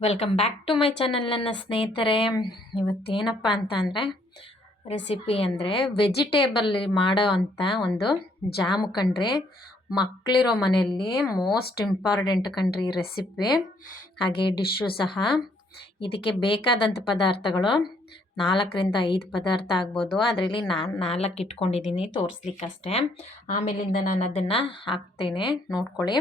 Welcome back to my channel ನನ್ನ ಸ್ನೇಹಿತರೆ. ಇವತ್ತೇನಪ್ಪ ಅಂತ ಅಂದರೆ ರೆಸಿಪಿ ಅಂದರೆ ವೆಜಿಟೇಬಲ್ ಮಾಡೋ ಅಂಥ ಒಂದು ಜಾಮು ಕಣ್ರಿ ಮಕ್ಕಳಿರೋ ಮನೆಯಲ್ಲಿ ಮೋಸ್ಟ್ ಇಂಪಾರ್ಟೆಂಟ್ ಕಣ್ರಿ ಈ ರೆಸಿಪಿ ಹಾಗೆ ಡಿಶ್ಶು ಸಹ. ಇದಕ್ಕೆ ಬೇಕಾದಂಥ ಪದಾರ್ಥಗಳು ನಾಲ್ಕರಿಂದ ಐದು ಪದಾರ್ಥ ಆಗ್ಬೋದು. ಅದರಲ್ಲಿ ನಾನು ನಾಲ್ಕು ಇಟ್ಕೊಂಡಿದ್ದೀನಿ ತೋರಿಸ್ಲಿಕ್ಕಷ್ಟೇ. ಆಮೇಲಿಂದ ನಾನು ಅದನ್ನು ಹಾಕ್ತೇನೆ. ನೋಡ್ಕೊಳ್ಳಿ.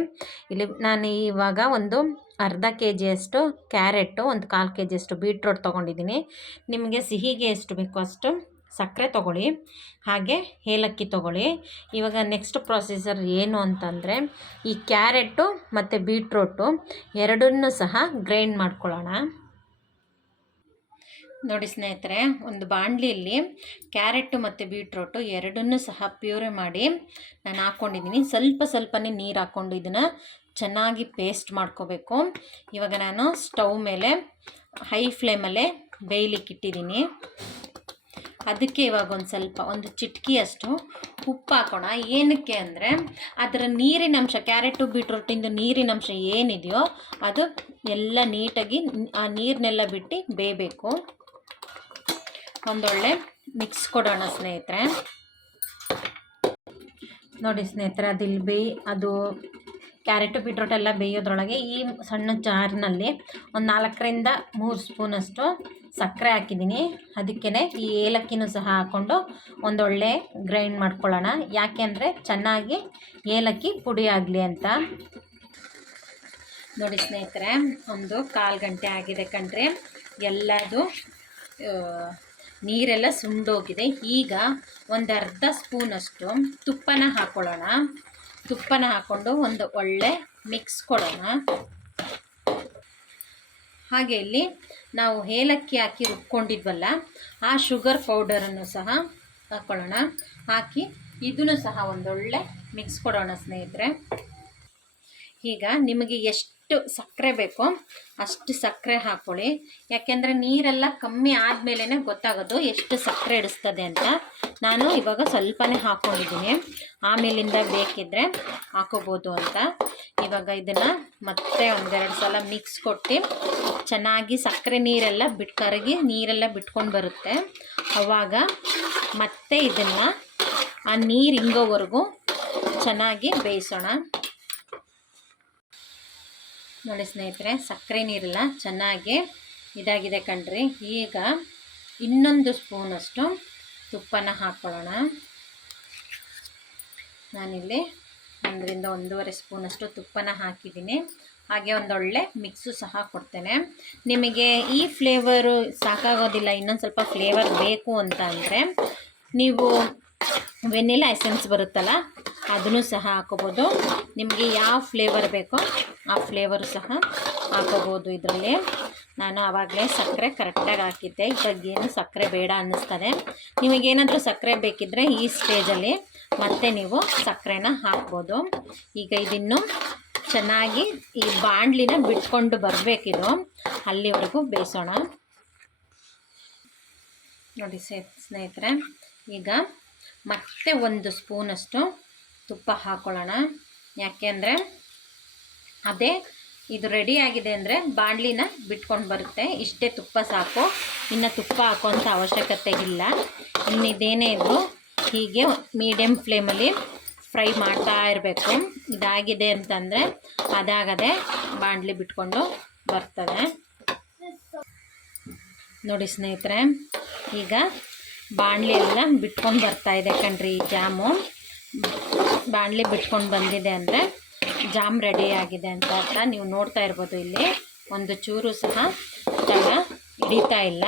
ಇಲ್ಲಿ ನಾನು ಇವಾಗ ಒಂದು ಅರ್ಧ ಕೆ ಜಿಯಷ್ಟು ಕ್ಯಾರೆಟು ಒಂದು ಕಾಲು ಕೆ ಜಿಯಷ್ಟು ಬೀಟ್ರೋಟ್ ತೊಗೊಂಡಿದ್ದೀನಿ. ನಿಮಗೆ ಸಿಹಿಗೆ ಎಷ್ಟು ಬೇಕೋ ಅಷ್ಟು ಸಕ್ಕರೆ ತೊಗೊಳ್ಳಿ. ಹಾಗೆ ಏಲಕ್ಕಿ ತೊಗೊಳ್ಳಿ. ಇವಾಗ ನೆಕ್ಸ್ಟ್ ಪ್ರೊಸೆಸರ್ ಏನು ಅಂತಂದರೆ, ಈ ಕ್ಯಾರೆಟು ಮತ್ತು ಬೀಟ್ರೋಟು ಎರಡನ್ನೂ ಸಹ ಗ್ರೈಂಡ್ ಮಾಡ್ಕೊಳ್ಳೋಣ. ನೋಡಿ ಸ್ನೇಹಿತರೆ, ಒಂದು ಬಾಣಲಿಯಲ್ಲಿ ಕ್ಯಾರೆಟು ಮತ್ತು ಬೀಟ್ರೋಟು ಎರಡನ್ನೂ ಸಹ ಪ್ಯೂರಿ ಮಾಡಿ ನಾನು ಹಾಕ್ಕೊಂಡಿದ್ದೀನಿ. ಸ್ವಲ್ಪ ಸ್ವಲ್ಪನೇ ನೀರು ಹಾಕ್ಕೊಂಡು ಇದನ್ನು ಚೆನ್ನಾಗಿ ಪೇಸ್ಟ್ ಮಾಡ್ಕೋಬೇಕು. ಇವಾಗ ನಾನು ಸ್ಟವ್ ಮೇಲೆ, ಹೈ ಫ್ಲೇಮಲ್ಲೇ ಬೇಯ್ಲಿಕ್ಕೆ ಇಟ್ಟಿದ್ದೀನಿ. ಅದಕ್ಕೆ ಇವಾಗ ಒಂದು ಸ್ವಲ್ಪ, ಒಂದು ಚಿಟಕಿಯಷ್ಟು ಉಪ್ಪು ಹಾಕೋಣ. ಏನಕ್ಕೆ ಅಂದರೆ, ಅದರ ನೀರಿನಂಶ ಕ್ಯಾರೆಟು ಬೀಟ್ರೂಟಿಂದು ನೀರಿನಂಶ ಏನಿದೆಯೋ ಅದು ಎಲ್ಲ ನೀಟಾಗಿ ಆ ನೀರನ್ನೆಲ್ಲ ಬಿಟ್ಟು ಬೇಯಬೇಕು. ಒಂದೊಳ್ಳೆ ಮಿಕ್ಸ್ ಕೊಡೋಣ ಸ್ನೇಹಿತರೆ. ನೋಡಿ ಸ್ನೇಹಿತರೆ ಅದಿಲ್ಲಿ ಬೇಯಿ, ಅದು ಕ್ಯಾರೆಟು, ಬೀಟ್ರೋಟ್ ಎಲ್ಲ ಬೇಯೋದ್ರೊಳಗೆ ಈ ಸಣ್ಣ ಜಾರ್ನಲ್ಲಿ ಒಂದು ನಾಲ್ಕರಿಂದ ಮೂರು ಸ್ಪೂನಷ್ಟು ಸಕ್ಕರೆ ಹಾಕಿದ್ದೀನಿ. ಅದಕ್ಕೇ ಈ ಏಲಕ್ಕಿನೂ ಸಹ ಹಾಕ್ಕೊಂಡು ಒಂದೊಳ್ಳೆ ಗ್ರೈಂಡ್ ಮಾಡ್ಕೊಳ್ಳೋಣ. ಯಾಕೆ ಅಂದರೆ ಚೆನ್ನಾಗಿ ಏಲಕ್ಕಿ ಪುಡಿ ಆಗಲಿ ಅಂತ. ನೋಡಿ ಸ್ನೇಹಿತರೆ, ಒಂದು ಕಾಲು ಗಂಟೆ ಆಗಿದೆ ಕಣ್ರಿ. ಎಲ್ಲದು ನೀರೆಲ್ಲ ಸುಂಡೋಗಿದೆ ಈಗ ಒಂದು ಅರ್ಧ ಸ್ಪೂನಷ್ಟು ತುಪ್ಪನ ಹಾಕ್ಕೊಳ್ಳೋಣ ತುಪ್ಪನ ಹಾಕ್ಕೊಂಡು ಒಂದು ಒಳ್ಳೆ ಮಿಕ್ಸ್ ಕೊಡೋಣ. ಹಾಗೆ ಇಲ್ಲಿ ನಾವು ಏಲಕ್ಕಿ ಹಾಕಿ ರುಬ್ಕೊಂಡಿದ್ವಲ್ಲ, ಆ ಶುಗರ್ ಪೌಡರನ್ನು ಸಹ ಹಾಕ್ಕೊಳ್ಳೋಣ ಹಾಕಿ ಇದನ್ನು ಸಹ ಒಂದೊಳ್ಳೆ ಮಿಕ್ಸ್ ಕೊಡೋಣ ಸ್ನೇಹಿತರೆ. ಈಗ ನಿಮಗೆ ಎಷ್ಟು ಸಕ್ಕರೆ ಬೇಕೋ ಅಷ್ಟು ಸಕ್ಕರೆ ಹಾಕ್ಕೊಳ್ಳಿ ಯಾಕೆಂದರೆ ನೀರೆಲ್ಲ ಕಮ್ಮಿ ಆದಮೇಲೆ ಗೊತ್ತಾಗೋದು ಎಷ್ಟು ಸಕ್ಕರೆ ಇಡಿಸ್ತದೆ ಅಂತ. ನಾನು ಇವಾಗ ಸ್ವಲ್ಪನೇ ಹಾಕ್ಕೊಂಡಿದ್ದೀನಿ ಆಮೇಲಿಂದ ಬೇಕಿದ್ದರೆ ಹಾಕೋಬೋದು ಅಂತ. ಇವಾಗ ಇದನ್ನು ಮತ್ತೆ ಒಂದೆರಡು ಸಲ ಮಿಕ್ಸ್ ಕೊಟ್ಟು ಚೆನ್ನಾಗಿ ಸಕ್ಕರೆ ನೀರೆಲ್ಲ ಬಿಟ್ಟು ಕರಗಿ ನೀರೆಲ್ಲ ಬಿಟ್ಕೊಂಡು ಬರುತ್ತೆ. ಆವಾಗ ಮತ್ತೆ ಇದನ್ನು ಆ ನೀರು ಹಿಂಗೋವರೆಗೂ ಚೆನ್ನಾಗಿ ಬೇಯಿಸೋಣ. ನೋಡಿ ಸ್ನೇಹಿತರೆ, ಸಕ್ಕರೆ ನೀರೆಲ್ಲ, ಚೆನ್ನಾಗಿ ಇದಾಗಿದೆ ಕಣ್ರಿ. ಈಗ ಇನ್ನೊಂದು ಸ್ಪೂನಷ್ಟು ತುಪ್ಪನ ಹಾಕ್ಕೊಳ್ಳೋಣ ನಾನಿಲ್ಲಿ ಒಂದರಿಂದ ಒಂದೂವರೆ ಸ್ಪೂನಷ್ಟು ತುಪ್ಪನ ಹಾಕಿದ್ದೀನಿ. ಹಾಗೆ ಒಂದೊಳ್ಳೆ ಮಿಕ್ಸು ಸಹ ಕೊಡ್ತೇನೆ. ನಿಮಗೆ ಈ ಫ್ಲೇವರು ಸಾಕಾಗೋದಿಲ್ಲ, ಇನ್ನೊಂದು ಸ್ವಲ್ಪ ಫ್ಲೇವರ್ ಬೇಕು ಅಂತ ನೀವು ವೆನಿಲಾ ಎಸೆನ್ಸ್ ಬರುತ್ತಲ್ಲ ಅದನ್ನು ಸಹ ಹಾಕೋಬೋದು. ನಿಮಗೆ ಯಾವ ಫ್ಲೇವರ್ ಬೇಕೋ ಆ ಫ್ಲೇವರು ಸಹ ಹಾಕೋಬೋದು ಇದರಲ್ಲಿ. ನಾನು ಆವಾಗಲೇ ಸಕ್ಕರೆ ಕರೆಕ್ಟಾಗಿ ಹಾಕಿದ್ದೆ. ಏನು ಸಕ್ಕರೆ ಬೇಡ ಅನ್ನಿಸ್ತದೆ. ನಿಮಗೇನಾದರೂ ಸಕ್ಕರೆ ಬೇಕಿದ್ದರೆ ಈ ಸ್ಟೇಜಲ್ಲಿ ಮತ್ತೆ ನೀವು ಸಕ್ಕರೆನ ಹಾಕ್ಬೋದು. ಈಗ ಇದನ್ನು ಚೆನ್ನಾಗಿ ಈ ಬಾಣಲಿನ ಬಿಟ್ಕೊಂಡು ಬರಬೇಕಿದು. ಅಲ್ಲಿವರೆಗೂ ಬೇಯಿಸೋಣ. ನೋಡಿ ಸ್ನೇಹಿತರೆ, ಈಗ ಮತ್ತೆ ಒಂದು ಸ್ಪೂನಷ್ಟು ತುಪ್ಪ ಹಾಕ್ಕೊಳ್ಳೋಣ ಯಾಕೆಂದರೆ ಅದೇ ಇದು ರೆಡಿ ಆಗಿದೆ ಅಂದರೆ ಬಾಣಲಿನ ಬಿಟ್ಕೊಂಡು ಬರುತ್ತೆ. ಇಷ್ಟೇ ತುಪ್ಪ ಸಾಕು. ಇನ್ನು ತುಪ್ಪ ಹಾಕೋಂಥ ಅವಶ್ಯಕತೆ ಇಲ್ಲ. ಇನ್ನಿದೇನೇ ಇದ್ದರೂ ಹೀಗೆ ಮೀಡಿಯಮ್ ಫ್ಲೇಮಲ್ಲಿ ಫ್ರೈ ಮಾಡ್ತಾ ಇರಬೇಕು. ಇದಾಗಿದೆ ಅಂತಂದರೆ ಅದಾಗದೆ ಬಾಣಲಿ ಬಿಟ್ಕೊಂಡು ಬರ್ತದೆ. ನೋಡಿ ಸ್ನೇಹಿತರೆ, ಈಗ ಬಾಣಲಿ ಎಲ್ಲ ಬಿಟ್ಕೊಂಡು ಬರ್ತಾ ಇದೆ ಕಣ್ರಿ ಈ ಜಾಮು. ಬಾಣಲಿ ಬಿಟ್ಕೊಂಡು ಬಂದಿದೆ ಅಂದರೆ ಜಾಮ್ ರೆಡಿ ಆಗಿದೆ ಅಂತ ಅರ್ಥ. ನೀವು ನೋಡ್ತಾ ಇರ್ಬೋದು ಇಲ್ಲಿ. ಒಂದು ಚೂರು ಸಹ ತಳ ಹಿಡಿತಾ ಇಲ್ಲ.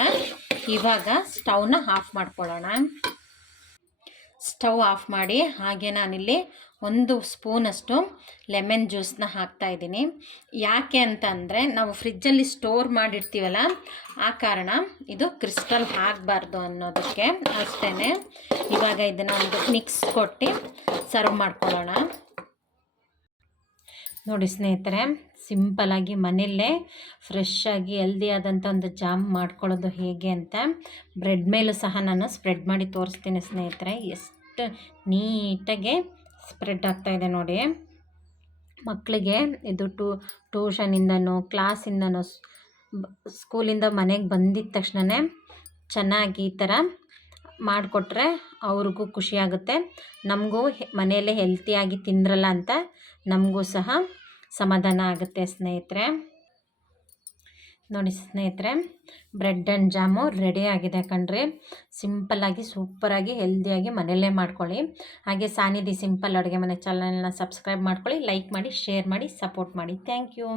ಇವಾಗ ಸ್ಟವ್ನ ಆಫ್ ಮಾಡ್ಕೊಳ್ಳೋಣ. ಸ್ಟವ್ ಆಫ್ ಮಾಡಿ ಹಾಗೆ ನಾನಿಲ್ಲಿ ಒಂದು ಸ್ಪೂನಷ್ಟು ಲೆಮನ್ ಜ್ಯೂಸನ್ನ ಹಾಕ್ತಾಯಿದ್ದೀನಿ ಯಾಕೆ ಅಂತಂದರೆ ನಾವು ಫ್ರಿಜ್ಜಲ್ಲಿ ಸ್ಟೋರ್ ಮಾಡಿರ್ತೀವಲ್ಲ, ಆ ಕಾರಣ ಇದು ಕ್ರಿಸ್ಟಲ್ ಆಗಬಾರ್ದು ಅನ್ನೋದಕ್ಕೆ ಅಷ್ಟೇ ಇವಾಗ ಇದನ್ನು ಒಂದು ಮಿಕ್ಸ್ ಕೊಟ್ಟು ಸರ್ವ್ ಮಾಡ್ಕೊಳ್ಳೋಣ. ನೋಡಿ ಸ್ನೇಹಿತರೆ ಸಿಂಪಲಾಗಿ ಮನೆಯಲ್ಲೇ ಫ್ರೆಶ್ಶಾಗಿ ಹೆಲ್ದಿ ಆದಂಥ ಒಂದು ಜಾಮ್ ಮಾಡ್ಕೊಳ್ಳೋದು ಹೇಗೆ ಅಂತ ಬ್ರೆಡ್ ಮೇಲೂ ಸಹ ನಾನು ಸ್ಪ್ರೆಡ್ ಮಾಡಿ ತೋರಿಸ್ತೀನಿ ಸ್ನೇಹಿತರೆ. ಎಷ್ಟು ನೀಟಾಗಿ ಸ್ಪ್ರೆಡ್ ಆಗ್ತಾಯಿದೆ ನೋಡಿ. ಮಕ್ಕಳಿಗೆ ಇದು ಟೂ, ಟ್ಯೂಷನಿಂದನೂ, ಕ್ಲಾಸಿಂದನೂ ಸ್ಕೂಲಿಂದ ಮನೆಗೆ ಬಂದಿದ್ದ ತಕ್ಷಣವೇ ಚೆನ್ನಾಗಿ ಈ ಥರ ಮಾಡಿಕೊಟ್ರೆ ಅವ್ರಿಗೂ ಖುಷಿಯಾಗುತ್ತೆ ನಮಗೂ ಮನೆಯಲ್ಲೇ ಹೆಲ್ತಿಯಾಗಿ ತಿಂದ್ರಲ್ಲ ಅಂತ ನಮಗೂ ಸಹ ಸಮಾಧಾನ ಆಗುತ್ತೆ ಸ್ನೇಹಿತರೆ. ನೋಡಿ ಸ್ನೇಹಿತರೆ ಬ್ರೆಡ್ ಆ್ಯಂಡ್ ಜಾಮು ರೆಡಿ ಆಗಿದೆ ಕಣ್ರಿ. ಸಿಂಪಲ್ಲಾಗಿ ಸೂಪರಾಗಿ ಹೆಲ್ದಿಯಾಗಿ ಮನೆಯಲ್ಲೇ ಮಾಡ್ಕೊಳ್ಳಿ. ಹಾಗೆ ಸಾನಿಧಿ ಸಿಂಪಲ್ ಅಡುಗೆ ಮನೆ ಚಾನಲ್ನ ಸಬ್ಸ್ಕ್ರೈಬ್ ಮಾಡ್ಕೊಳ್ಳಿ ಲೈಕ್ ಮಾಡಿ ಶೇರ್ ಮಾಡಿ ಸಪೋರ್ಟ್ ಮಾಡಿ. Thank you